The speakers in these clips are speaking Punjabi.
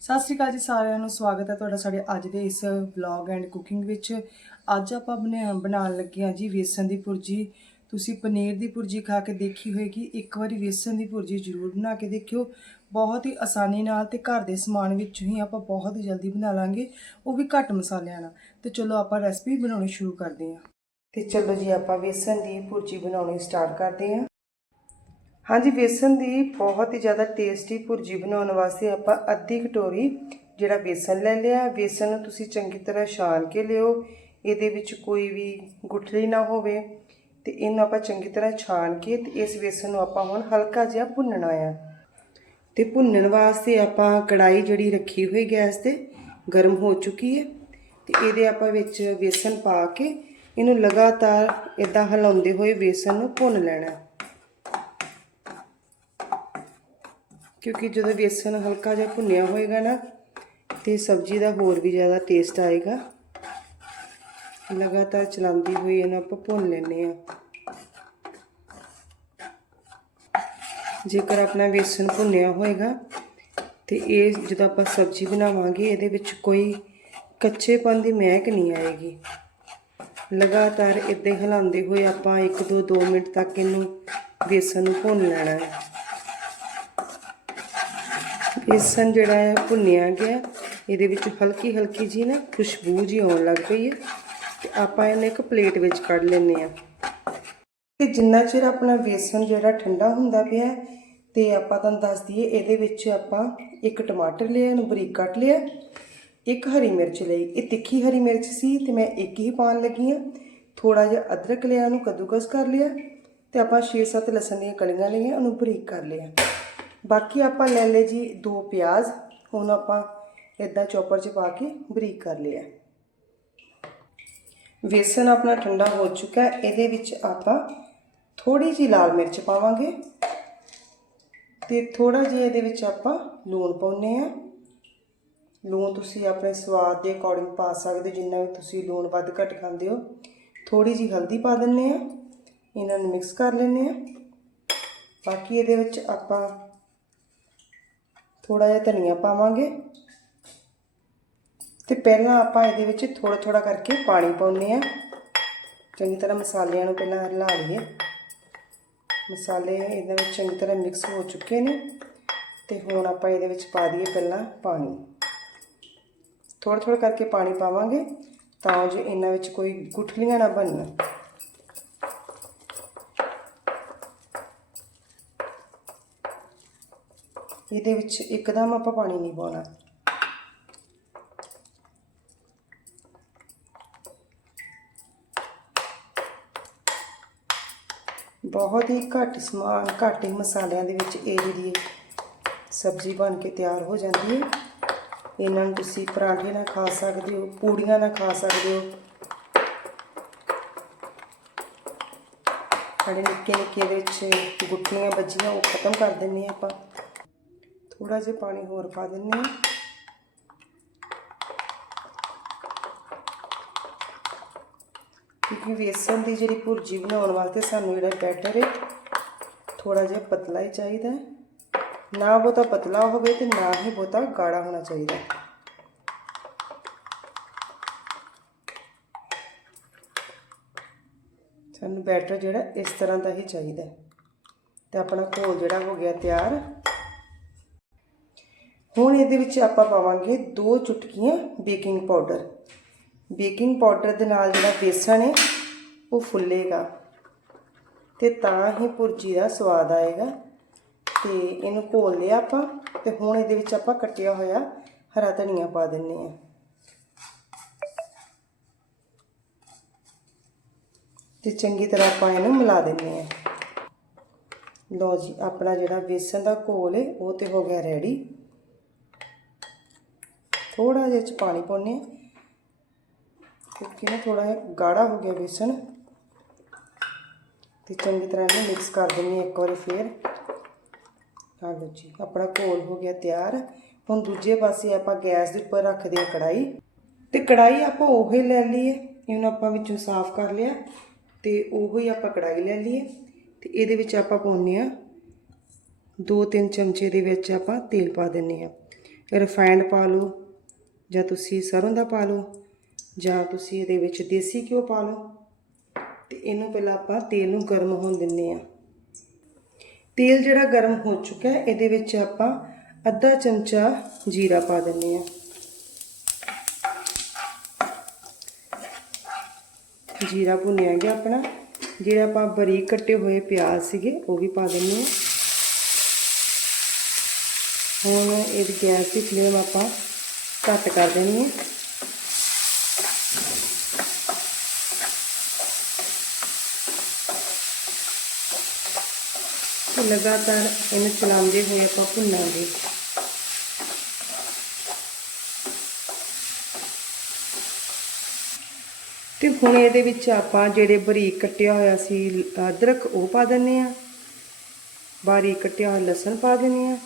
ਸਤਿ ਸ਼੍ਰੀ ਅਕਾਲ ਜੀ ਸਾਰਿਆਂ ਨੂੰ, ਸਵਾਗਤ ਹੈ ਤੁਹਾਡਾ ਸਾਡੇ ਅੱਜ ਦੇ ਇਸ ਵਲੌਗ ਐਂਡ ਕੁਕਿੰਗ ਵਿੱਚ। ਅੱਜ ਆਪਾਂ ਬਣਾ- ਬਣਾਉਣ ਲੱਗੇ ਹਾਂ ਜੀ ਵੇਸਣ ਦੀ ਭੁਰਜੀ। ਤੁਸੀਂ ਪਨੀਰ ਦੀ ਭੁਰਜੀ ਖਾ ਕੇ ਦੇਖੀ ਹੋਏਗੀ, ਇੱਕ ਵਾਰੀ ਵੇਸਣ ਦੀ ਭੁਰਜੀ ਜ਼ਰੂਰ ਬਣਾ ਕੇ ਦੇਖਿਓ। ਬਹੁਤ ਹੀ ਆਸਾਨੀ ਨਾਲ ਤੇ ਘਰ ਦੇ ਸਮਾਨ ਵਿੱਚ ਹੀ ਆਪਾਂ ਬਹੁਤ ਹੀ ਜਲਦੀ ਬਣਾ ਲਾਂਗੇ, ਉਹ ਵੀ ਘੱਟ ਮਸਾਲਿਆਂ ਨਾਲ। ਤੇ ਚਲੋ ਆਪਾਂ ਰੈਸਪੀ ਬਣਾਉਣੀ ਸ਼ੁਰੂ ਕਰਦੇ ਹਾਂ। ਤੇ ਚਲੋ ਜੀ ਆਪਾਂ ਵੇਸਣ ਦੀ ਭੁਰਜੀ ਬਣਾਉਣੀ ਸਟਾਰਟ ਕਰਦੇ ਹਾਂ। ਹਾਂਜੀ, ਵੇਸਣ ਦੀ ਬਹੁਤ ਹੀ ਜ਼ਿਆਦਾ ਟੇਸਟੀ ਭੁਰਜੀ ਬਣਾਉਣ ਵਾਸਤੇ ਆਪਾਂ ਅੱਧੀ ਕਟੋਰੀ ਜਿਹੜਾ ਵੇਸਣ ਲੈ ਲਿਆ। ਵੇਸਣ ਨੂੰ ਤੁਸੀਂ ਚੰਗੀ ਤਰ੍ਹਾਂ ਛਾਣ ਕੇ ਲਿਓ। ਇਹਦੇ ਵਿੱਚ ਕੋਈ ਵੀ ਗੁਠਲੀ ਨਾ ਹੋਵੇ ਤੇ ਇਹਨੂੰ ਆਪਾਂ ਚੰਗੀ ਤਰ੍ਹਾਂ ਛਾਣ ਕੇ ਤੇ ਇਸ ਵੇਸਣ ਨੂੰ ਆਪਾਂ ਹੁਣ ਹਲਕਾ ਜਿਹਾ ਭੁੰਨਣਾ ਆ। ਤੇ ਭੁੰਨਣ ਵਾਸਤੇ ਆਪਾਂ ਕੜਾਈ ਜਿਹੜੀ ਰੱਖੀ ਹੋਈ ਗੈਸ ਤੇ ਗਰਮ ਹੋ ਚੁੱਕੀ ਹੈ ਤੇ ਇਹਦੇ ਆਪਾਂ ਵਿੱਚ ਵੇਸਣ ਪਾ ਕੇ ਇਹਨੂੰ ਲਗਾਤਾਰ ਇਦਾਂ ਹਿਲਾਉਂਦੇ ਹੋਏ ਵੇਸਣ ਨੂੰ ਭੁੰਨ ਲੈਣਾ। ਕਿਉਂਕਿ ਜਦੋਂ ਵੇਸਣ ਹਲਕਾ ਜਿਹਾ ਭੁੰਨਿਆ ਹੋਏਗਾ ਨਾ, ਤੇ ਸਬਜ਼ੀ ਦਾ ਹੋਰ ਵੀ ਜ਼ਿਆਦਾ ਟੇਸਟ ਆਏਗਾ। ਲਗਾਤਾਰ ਚਲਾਉਂਦੀ ਹੋਈ ਇਹਨੂੰ ਆਪਾਂ ਭੁੰਨ ਲੈਂਦੇ ਆ ਜੇਕਰ ਆਪਣਾ ਵੇਸਣ ਭੁੰਨਿਆ ਹੋਏਗਾ, ਤੇ ਇਹ ਜਦੋਂ ਆਪਾਂ ਸਬਜ਼ੀ ਬਣਾਵਾਂਗੇ, ਇਹਦੇ ਵਿੱਚ ਕੋਈ ਕੱਚੇਪਨ ਦੀ ਮਹਿਕ ਨਹੀਂ ਆਏਗੀ। ਲਗਾਤਾਰ ਇਦਾਂ ਹਿਲਾਉਂਦੇ ਹੋਏ ਆਪਾਂ 1-2 2 ਮਿੰਟ ਤੱਕ ਇਹਨੂੰ ਵੇਸਣ ਨੂੰ ਭੁੰਨ ਲੈਣਾ ਹੈ। ਬੇਸਨ ਜਿਹੜਾ ਹੈ ਭੁੰਨਿਆ ਗਿਆ ਇਹਦੇ ਵਿੱਚ ਹਲਕੀ ਹਲਕੀ ਜੀ ਨਾ ਖੁਸ਼ਬੂ ਜੀ ਆਉਣ ਲੱਗ ਪਈ ਹੈ ਤੇ ਆਪਾਂ ਇਹਨੂੰ ਇੱਕ ਪਲੇਟ ਵਿੱਚ ਕੱਢ ਲੈਂਦੇ ਆ ਤੇ ਜਿੰਨਾ ਚਿਰ ਆਪਣਾ ਬੇਸਨ ਜਿਹੜਾ ਠੰਡਾ ਹੁੰਦਾ ਪਿਆ ਹੈ, ਤੇ ਆਪਾਂ ਤੁਹਾਨੂੰ ਦੱਸ ਦਈਏ ਇਹਦੇ ਵਿੱਚ ਆਪਾਂ ਇੱਕ ਟਮਾਟਰ ਲਿਆ ਇਹਨੂੰ ਬਰੀਕ ਕੱਟ ਲਿਆ ਇੱਕ ਹਰੀ ਮਿਰਚ ਲਈ। ਇਹ ਤਿੱਖੀ ਹਰੀ ਮਿਰਚ ਸੀ ਤੇ ਮੈਂ ਇੱਕ ਹੀ ਪਾਣ ਲੱਗੀ ਆ ਥੋੜਾ ਜਿਹਾ ਅਦਰਕ ਲਿਆ ਉਹਨੂੰ ਕੱਦੂਕਸ ਕਰ ਲਿਆ ਤੇ ਆਪਾਂ 6-7 ਲਸਣ ਦੀਆਂ ਕਲੀਆਂ ਲਈਆਂ ਉਹਨੂੰ ਬਰੀਕ ਕਰ ਲਿਆ। ਬਾਕੀ ਆਪਾਂ ਲੈ ਲਏ ਜੀ ਦੋ ਪਿਆਜ਼। ਹੁਣ ਆਪਾਂ ਇਦਾਂ ਚੌਪਰ 'ਚ ਪਾ ਕੇ ਬਰੀਕ ਕਰ ਲਿਆ। ਵੇਸਣ ਆਪਣਾ ਠੰਡਾ ਹੋ ਚੁੱਕਾ ਹੈ। ਇਹਦੇ ਵਿੱਚ ਆਪਾਂ ਥੋੜੀ ਜੀ ਲਾਲ ਮਿਰਚ ਪਾਵਾਂਗੇ। ਤੇ ਥੋੜਾ ਜਿਹਾ ਇਹਦੇ ਵਿੱਚ ਆਪਾਂ ਲੂਣ ਪਾਉਨੇ ਆ ਲੂਣ ਤੁਸੀਂ ਆਪਣੇ ਸਵਾਦ ਦੇ ਅਕੋਰਡਿੰਗ ਪਾ ਸਕਦੇ ਹੋ। ਜਿੰਨਾ ਵੀ ਤੁਸੀਂ ਲੂਣ ਵੱਧ ਘੱਟ ਖਾਂਦੇ ਹੋ। ਥੋੜੀ ਜੀ ਹਲਦੀ ਪਾ ਦਿੰਨੇ ਆ ਇਹਨਾਂ ਨੂੰ ਮਿਕਸ ਕਰ ਲੈਂਦੇ ਆ ਬਾਕੀ ਇਹਦੇ ਵਿੱਚ ਆਪਾਂ ਥੋੜਾ ਜਿਹਾ ਧਨੀਆ ਪਾਵਾਂਗੇ। ਤੇ ਪਹਿਲਾਂ ਆਪਾਂ ਇਹਦੇ ਵਿੱਚ ਥੋੜਾ ਥੋੜਾ ਕਰਕੇ ਪਾਣੀ ਪਾਉਂਦੇ ਆ ਚੰਗੀ ਤਰ੍ਹਾਂ ਮਸਾਲਿਆਂ ਨੂੰ ਪਹਿਲਾਂ ਹਿਲਾ ਲਈਏ। ਮਸਾਲੇ ਇਹਨਾਂ ਵਿੱਚ ਚੰਗੀ ਤਰ੍ਹਾਂ ਮਿਕਸ ਹੋ ਚੁੱਕੇ ਨੇ। ਤੇ ਹੁਣ ਆਪਾਂ ਇਹਦੇ ਵਿੱਚ ਪਾ ਦਈਏ ਪਹਿਲਾਂ ਪਾਣੀ। ਥੋੜਾ ਥੋੜਾ ਕਰਕੇ ਪਾਣੀ ਪਾਵਾਂਗੇ ਤਾਂ ਜੋ ਇਹਨਾਂ ਵਿੱਚ ਕੋਈ ਗੁਠਲੀਆਂ ਨਾ ਬਣਨ। ਇਹਦੇ ਵਿੱਚ ਇੱਕਦਮ ਆਪਾਂ ਪਾਣੀ ਨਹੀਂ ਪਾਉਣਾ। ਬਹੁਤ ਹੀ ਘੱਟ ਸਮਾਨ, ਘੱਟ ਹੀ ਮਸਾਲਿਆਂ ਦੇ ਵਿੱਚ ਇਹ ਜਿਹੜੀ ਸਬਜ਼ੀ ਬਣ ਕੇ ਤਿਆਰ ਹੋ ਜਾਂਦੀ ਹੈ। ਇਹਨਾਂ ਨੂੰ ਤੁਸੀਂ ਪਰਾਂਠੇ ਨਾਲ ਖਾ ਸਕਦੇ ਹੋ, ਪੂੜੀਆਂ ਨਾਲ ਖਾ ਸਕਦੇ ਹੋ। ਸਾਡੇ ਨਿੱਕੇ ਨਿੱਕੇ ਦੇ ਵਿੱਚ ਗੁੱਟੀਆਂ ਵੱਜੀਆਂ ਉਹ ਖਤਮ ਕਰ ਦਿੰਨੇ ਆ ਆਪਾਂ। ਥੋੜਾ ਜਿਹਾ ਪਾਣੀ ਹੋਰ ਪਾ ਦਿੰਨੇ ਆ ਕਿਉਂਕਿ ਵੇਸਣ ਦੀ ਜਿਹੜੀ ਭੁਰਜੀ ਬਣਾਉਣ ਵਾਸਤੇ ਸਾਨੂੰ ਜਿਹੜਾ ਬੈਟਰ ਹੈ ਥੋੜਾ ਜਿਹਾ ਪਤਲਾ ਹੀ ਚਾਹੀਦਾ ਨਾ ਬਹੁਤਾ ਪਤਲਾ ਹੋਵੇ ਤੇ ਨਾ ਹੀ ਬਹੁਤਾ ਗਾੜਾ ਹੋਣਾ ਚਾਹੀਦਾ ਸਾਨੂੰ ਬੈਟਰ ਜਿਹੜਾ ਇਸ ਤਰ੍ਹਾਂ ਦਾ ਹੀ ਚਾਹੀਦਾ ਹੈ। ਤੇ ਆਪਣਾ ਘੋਲ ਜਿਹੜਾ ਹੋ ਗਿਆ ਤਿਆਰ। ਹੁਣ ਇਹਦੇ ਵਿੱਚ ਆਪਾਂ ਪਾਵਾਂਗੇ ਦੋ ਚੁਟਕੀਆਂ ਬੇਕਿੰਗ ਪਾਊਡਰ। ਬੇਕਿੰਗ ਪਾਊਡਰ ਦੇ ਨਾਲ ਜਿਹੜਾ ਬੇਸਣ ਹੈ, ਉਹ ਫੁੱਲੇਗਾ ਤੇ ਤਾਂ ਹੀ ਭੁਰਜੀ ਦਾ ਸਵਾਦ ਆਏਗਾ। ਤੇ ਇਹਨੂੰ ਘੋਲ ਲਿਆ ਆਪਾਂ ਤੇ ਹੁਣ ਇਹਦੇ ਵਿੱਚ ਆਪਾਂ ਕੱਟਿਆ ਹੋਇਆ ਹਰਾ ਧਨੀਆ ਪਾ ਦਿੰਨੇ ਆ ਤੇ ਚੰਗੀ ਤਰ੍ਹਾਂ ਆਪਾਂ ਇਹਨੂੰ ਮਿਲਾ ਦਿੰਨੇ ਆ ਲਓ ਜੀ, ਆਪਣਾ ਜਿਹੜਾ ਬੇਸਣ ਦਾ ਘੋਲ ਹੈ, ਉਹ ਤੇ ਹੋ ਗਿਆ ਰੈਡੀ ਥੋੜਾ ਜਿਹਾ ਚ ਪਾਣੀ ਪਾਉਨੇ ਆ ਕਿਉਂਕਿ ਨਾ ਥੋੜਾ ਜਿਹਾ ਗਾੜਾ ਹੋ ਗਿਆ ਬੇਸਣ ਤੇ ਚੰਗੀ ਤਰ੍ਹਾਂ ਇਹਨੂੰ ਮਿਕਸ ਕਰ ਦਿੰਨੀ ਆ ਇੱਕ ਵਾਰੀ ਫੇਰ। ਆ ਲਓ ਜੀ, ਆਪਣਾ ਘੋਲ ਹੋ ਗਿਆ ਤਿਆਰ। ਹੁਣ ਦੂਜੇ ਪਾਸੇ ਆਪਾਂ ਗੈਸ ਦੇ ਉੱਪਰ ਰੱਖਦੇ ਆ ਕੜਾਈ ਤੇ ਕੜਾਈ ਆਪਾਂ ਉਹੀ ਲੈ ਲਈਏ, ਇਹਨੂੰ ਆਪਾਂ ਵਿੱਚੋਂ ਸਾਫ਼ ਕਰ ਲਿਆ। ਤੇ ਉਹੋ ਹੀ ਆਪਾਂ ਕੜਾਈ ਲੈ ਲਈਏ। ਤੇ ਇਹਦੇ ਵਿੱਚ ਆਪਾਂ ਪਾਉਨੇ ਆ 2-3 ਚਮਚੇ ਦੇ ਵਿੱਚ ਆਪਾਂ ਤੇਲ ਪਾ ਦਿੰਨੇ ਆ ਰਿਫਾਈਨਡ ਪਾ ਲਓ ਜਾਂ ਤੁਸੀਂ ਸਰੋਂ ਦਾ ਪਾ ਲਓ, ਜਾਂ ਤੁਸੀਂ ਇਹਦੇ ਵਿੱਚ ਦੇਸੀ ਘਿਓ ਪਾ ਲਓ, ਤੇ ਇਹਨੂੰ ਪਹਿਲਾਂ ਆਪਾਂ ਤੇਲ ਨੂੰ ਗਰਮ ਹੋਣ ਦਿੰਨੇ ਆ ਤੇਲ ਜਿਹੜਾ ਗਰਮ ਹੋ ਚੁੱਕਾ ਹੈ, ਇਹਦੇ ਵਿੱਚ ਆਪਾਂ ਅੱਧਾ ਚਮਚਾ ਜੀਰਾ ਪਾ ਦਿੰਨੇ ਆ ਜੀਰਾ ਭੁੰਨਿਆ ਗਿਆ ਆਪਣਾ, ਜਿਹੜੇ ਆਪਾਂ ਬਰੀਕ ਕੱਟੇ ਹੋਏ ਪਿਆਜ਼ ਸੀਗੇ, ਉਹ ਵੀ ਪਾ ਦਿੰਨੇ ਆ ਹੁਣ ਇਹਦੀ ਗੈਸ ਦੀ ਫਲੇਮ ਆਪਾਂ ਘੱਟ ਕਰ ਦੇਣੀ ਹੈ। ਲਗਾਤਾਰ ਇਹਨੂੰ ਚਲਾਉਂਦੇ ਹੋਏ ਆਪਾਂ ਭੁੰਨਾਂਗੇ। ਤੇ ਹੁਣ ਇਹਦੇ ਵਿੱਚ ਆਪਾਂ ਜਿਹੜੇ ਬਰੀਕ ਕੱਟਿਆ ਹੋਇਆ ਸੀ ਅਦਰਕ ਉਹ ਪਾ ਦਿੰਨੇ ਆ ਬਾਰੀਕ ਕੱਟਿਆ ਹੋਇਆ ਲਸਣ ਪਾ ਦਿੰਨੇ ਆ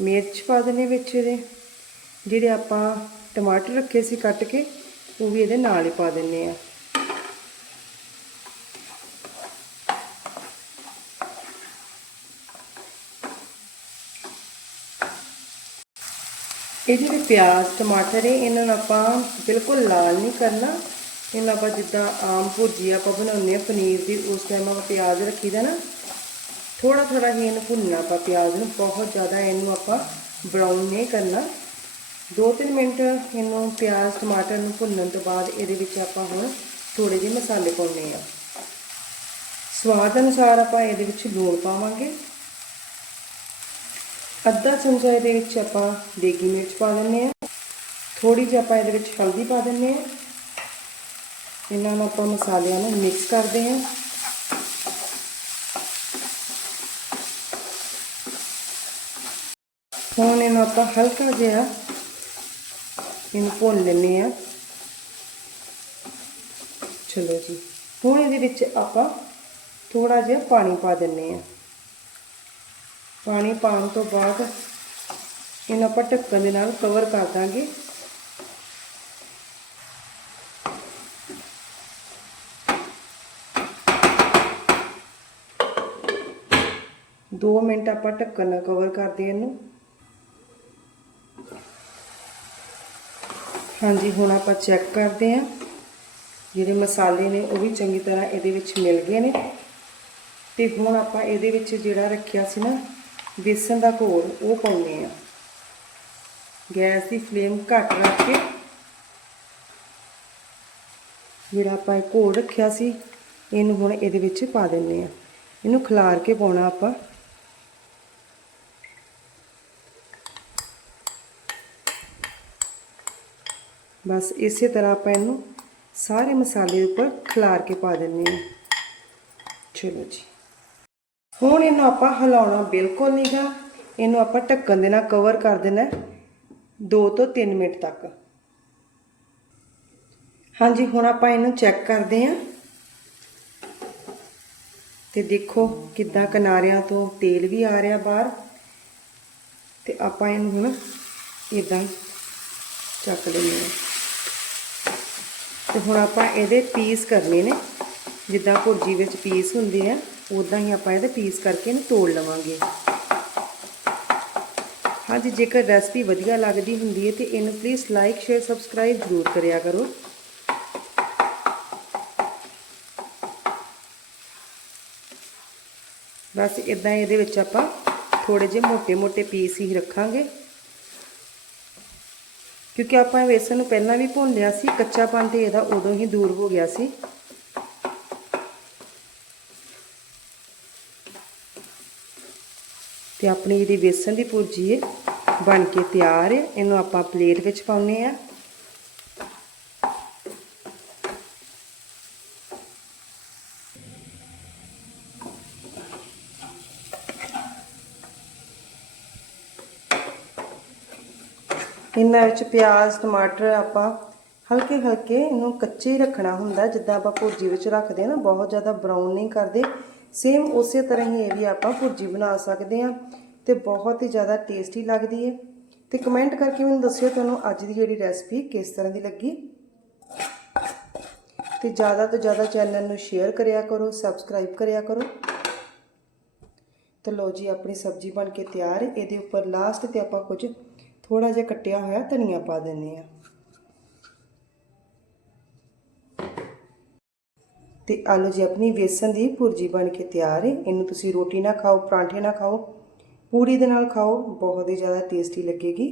ਮਿਰਚ ਪਾ ਦਿੰਨੇ ਵਿੱਚ ਇਹਦੇ। ਜਿਹੜੇ ਆਪਾਂ ਟਮਾਟਰ ਰੱਖੇ ਸੀ ਕੱਟ ਕੇ, ਉਹ ਵੀ ਇਹਦੇ ਨਾਲ ਹੀ ਪਾ ਦਿੰਨੇ ਆ ਇਹ ਜਿਹੜੇ ਪਿਆਜ਼, ਟਮਾਟਰ ਹੈ ਇਹਨਾਂ ਨੂੰ ਆਪਾਂ ਬਿਲਕੁਲ ਲਾਲ ਨਹੀਂ ਕਰਨਾ। ਇਹਨਾਂ ਆਪਾਂ ਜਿੱਦਾਂ ਆਮ ਭੁਰਜੀ ਆਪਾਂ ਬਣਾਉਂਦੇ ਆ ਪਨੀਰ ਦੀ, ਉਸ ਟਾਈਮ ਆਪਾਂ ਪਿਆਜ਼ ਰੱਖੀਦਾ ਨਾ ਥੋੜਾ ਥੋੜਾ ਹੀ ਇਹਨੂੰ ਭੁੰਨਣਾ ਆਪਾਂ ਪਿਆਜ਼ ਨੂੰ, ਬਹੁਤ ਜ਼ਿਆਦਾ ਇਹਨੂੰ ਆਪਾਂ ਬਰਾਊਨ ਨਹੀਂ ਕਰਨਾ। 2-3 ਮਿੰਟ ਇਹਨੂੰ ਪਿਆਜ਼, ਟਮਾਟਰ ਨੂੰ ਭੁੰਨਣ ਤੋਂ ਬਾਅਦ ਇਹਦੇ ਵਿੱਚ ਆਪਾਂ ਹੁਣ ਥੋੜੇ ਜਿਹੇ ਮਸਾਲੇ ਪਾਉਣੇ ਆ। ਸਵਾਦ ਅਨੁਸਾਰ ਆਪਾਂ ਇਹਦੇ ਵਿੱਚ ਲੂਣ ਪਾਵਾਂਗੇ। ਅੱਧਾ ਚਮਚਾ ਇਹਦੇ ਵਿੱਚ ਆਪਾਂ ਦੇਗੀ ਮਿਰਚ ਪਾ ਦਿੰਨੇ ਆ। ਥੋੜੀ ਜਿਹੀ ਆਪਾਂ ਇਹਦੇ ਵਿੱਚ ਹਲਦੀ ਪਾ ਦਿੰਨੇ ਆ। ਇਹਨਾਂ ਨੂੰ ਆਪਾਂ ਮਸਾਲਿਆਂ ਨੂੰ ਮਿਕਸ ਕਰਦੇ ਹਾਂ ਹੁਣ ਇਹਨੂੰ ਆਪਾਂ ਹਲਕਾ ਜਿਹਾ ਇਹਨੂੰ ਭੁੰਨ ਲੈਂਦੇ ਆ ਚਲੋ ਜੀ। ਹੁਣ ਇਹਦੇ ਵਿੱਚ ਆਪਾਂ ਥੋੜਾ ਜਿਹਾ ਪਾਣੀ ਪਾ ਦਿੰਨੇ ਆ ਪਾਣੀ ਪਾਉਣ ਤੋਂ ਬਾਅਦ ਇਹਨੂੰ ਆਪਾਂ ਢੱਕਣ ਦੇ ਨਾਲ ਕਵਰ ਕਰ ਦਾਂਗੇ। ਦੋ ਮਿੰਟ ਆਪਾਂ ਢੱਕਣ ਨਾਲ ਕਵਰ ਕਰਦੇ ਇਹਨੂੰ। ਹਾਂਜੀ, ਹੁਣ ਆਪਾਂ ਚੈੱਕ ਕਰਦੇ ਹਾਂ। ਜਿਹੜੇ ਮਸਾਲੇ ਨੇ, ਉਹ ਵੀ ਚੰਗੀ ਤਰ੍ਹਾਂ ਇਹਦੇ ਵਿੱਚ ਮਿਲ ਗਏ ਨੇ। ਤੇ ਹੁਣ ਆਪਾਂ ਇਹਦੇ ਵਿੱਚ ਜਿਹੜਾ ਰੱਖਿਆ ਸੀ ਨਾ, ਬੇਸਨ ਦਾ ਘੋਲ, ਉਹ ਪਾਉਂਦੇ ਆ ਗੈਸ ਦੀ ਫਲੇਮ ਘੱਟ ਰੱਖ ਕੇ ਜਿਹੜਾ ਆਪਾਂ ਇਹ ਘੋਲ ਰੱਖਿਆ ਸੀ, ਇਹਨੂੰ ਹੁਣ ਇਹਦੇ ਵਿੱਚ ਪਾ ਦਿੰਨੇ ਆ ਇਹਨੂੰ ਖਿਲਾਰ ਕੇ ਪਾਉਣਾ ਆਪਾਂ। ਬਸ ਇਸੇ ਤਰ੍ਹਾਂ ਆਪਾਂ ਇਹਨੂੰ ਸਾਰੇ ਮਸਾਲੇ ਉੱਪਰ ਖਿਲਾਰ ਕੇ ਪਾ ਦਿੰਨੇ ਆ ਚਲੋ ਜੀ। ਹੁਣ ਇਹਨੂੰ ਆਪਾਂ ਹਿਲਾਉਣਾ ਬਿਲਕੁਲ ਨਹੀਂਗਾ ਇਹਨੂੰ ਆਪਾਂ ਢੱਕਣ ਦੇ ਨਾਲ ਕਵਰ ਕਰ ਦੇਣਾ 2 ਤੋਂ 3 ਮਿੰਟ ਤੱਕ। ਹਾਂਜੀ, ਹੁਣ ਆਪਾਂ ਇਹਨੂੰ ਚੈੱਕ ਕਰਦੇ ਆਂ ਤੇ ਦੇਖੋ ਕਿੱਦਾਂ ਕਿਨਾਰਿਆਂ ਤੋਂ ਤੇਲ ਵੀ ਆ ਰਿਹਾ ਬਾਹਰ। ਤੇ ਆਪਾਂ ਇਹਨੂੰ ਹੁਣ ਇਦਾਂ ਚੱਕ ਲੈਂਦੇ ਹਾਂ। ਤੇ ਹੁਣ ਆਪਾਂ ਇਹਦੇ ਪੀਸ ਕਰਨੇ ਨੇ। ਜਿੱਦਾਂ ਭੁਰਜੀ ਵਿੱਚ ਪੀਸ ਹੁੰਦੇ ਹੈ ਉਦਾਂ ਹੀ ਆਪਾਂ ਇਹਦੇ ਪੀਸ ਕਰਕੇ ਇਹਨੂੰ ਤੋੜ ਲਵਾਂਗੇ। ਹਾਂਜੀ, ਜੇਕਰ ਰੈਸਪੀ ਵਧੀਆ ਲੱਗਦੀ ਹੁੰਦੀ ਹੈ ਤੇ ਇਹਨੂੰ ਪਲੀਜ਼ ਲਾਈਕ ਸ਼ੇਅਰ ਸਬਸਕ੍ਰਾਈਬ ਜ਼ਰੂਰ ਕਰਿਆ ਕਰੋ। ਬਸ ਇਦਾਂ ਇਹਦੇ ਵਿੱਚ ਆਪਾਂ ਥੋੜੇ ਜਿਹੇ ਮੋٹے-ਮੋٹے ਪੀਸ ਹੀ ਰੱਖਾਂਗੇ। ਕਿਉਂਕਿ ਆਪਾਂ ਵੇਸਣ ਨੂੰ ਪਹਿਲਾਂ ਵੀ ਭੁੰਨ ਲਿਆ ਸੀ ਕੱਚਾਪਨ ਤੇ ਇਹਦਾ ਉਦੋਂ ਹੀ ਦੂਰ ਹੋ ਗਿਆ ਸੀ। ਤੇ ਆਪਣੀ ਜਿਹੜੀ ਵੇਸਣ ਦੀ ਭੁਰਜੀ ਹੈ ਬਣ ਕੇ ਤਿਆਰ ਹੈ ਇਹਨੂੰ ਆਪਾਂ ਪਲੇਟ ਵਿੱਚ ਪਾਉਨੇ ਆ। ਇਹਨਾਂ ਵਿੱਚ ਪਿਆਜ਼, ਟਮਾਟਰ ਆਪਾਂ ਹਲਕੇ ਹਲਕੇ ਇਹਨੂੰ ਕੱਚੇ ਹੀ ਰੱਖਣਾ ਹੁੰਦਾ, ਜਿੱਦਾਂ ਆਪਾਂ ਭੁਰਜੀ ਵਿੱਚ ਰੱਖਦੇ ਆ ਨਾ, ਬਹੁਤ ਜ਼ਿਆਦਾ ਬਰਾਊਨ ਨਹੀਂ ਕਰਦੇ। ਸੇਮ ਉਸੇ ਤਰ੍ਹਾਂ ਹੀ ਇਹ ਵੀ ਆਪਾਂ ਭੁਰਜੀ ਬਣਾ ਸਕਦੇ ਆ ਤੇ ਬਹੁਤ ਹੀ ਜ਼ਿਆਦਾ ਟੇਸਟੀ ਲੱਗਦੀ ਹੈ। ਤੇ ਕਮੈਂਟ ਕਰਕੇ ਮੈਨੂੰ ਦੱਸਿਓ ਤੁਹਾਨੂੰ ਅੱਜ ਦੀ ਜਿਹੜੀ ਰੈਸਪੀ ਕਿਸ ਤਰ੍ਹਾਂ ਦੀ ਲੱਗੀ। ਤੇ ਜ਼ਿਆਦਾ ਤੋਂ ਜ਼ਿਆਦਾ ਚੈਨਲ ਨੂੰ ਸ਼ੇਅਰ ਕਰਿਆ ਕਰੋ ਸਬਸਕ੍ਰਾਈਬ ਕਰਿਆ ਕਰੋ। ਤੇ ਲੋ ਜੀ, ਆਪਣੀ ਸਬਜ਼ੀ ਬਣ ਕੇ ਤਿਆਰ ਹੈ। ਇਹਦੇ ਉੱਪਰ ਲਾਸਟ ਤੇ ਆਪਾਂ ਕੁਝ ਥੋੜਾ ਜਿਹਾ ਕੱਟਿਆ ਹੋਇਆ, ਧਨੀਆ ਪਾ ਦਿੰਦੇ ਆ ਤੇ ਆਲੂ ਜੀ, ਆਪਣੀ ਵੇਸਣ ਦੀ ਭੁਰਜੀ ਬਣ ਕੇ ਤਿਆਰ ਹੈ ਇਹਨੂੰ ਤੁਸੀਂ ਰੋਟੀ ਨਾਲ ਖਾਓ, ਪਰਾਂਠੇ ਨਾਲ ਖਾਓ। ਪੂਰੀ ਦੇ ਨਾਲ ਖਾਓ, ਬਹੁਤ ਹੀ ਜ਼ਿਆਦਾ ਟੇਸਟੀ ਲੱਗੇਗੀ।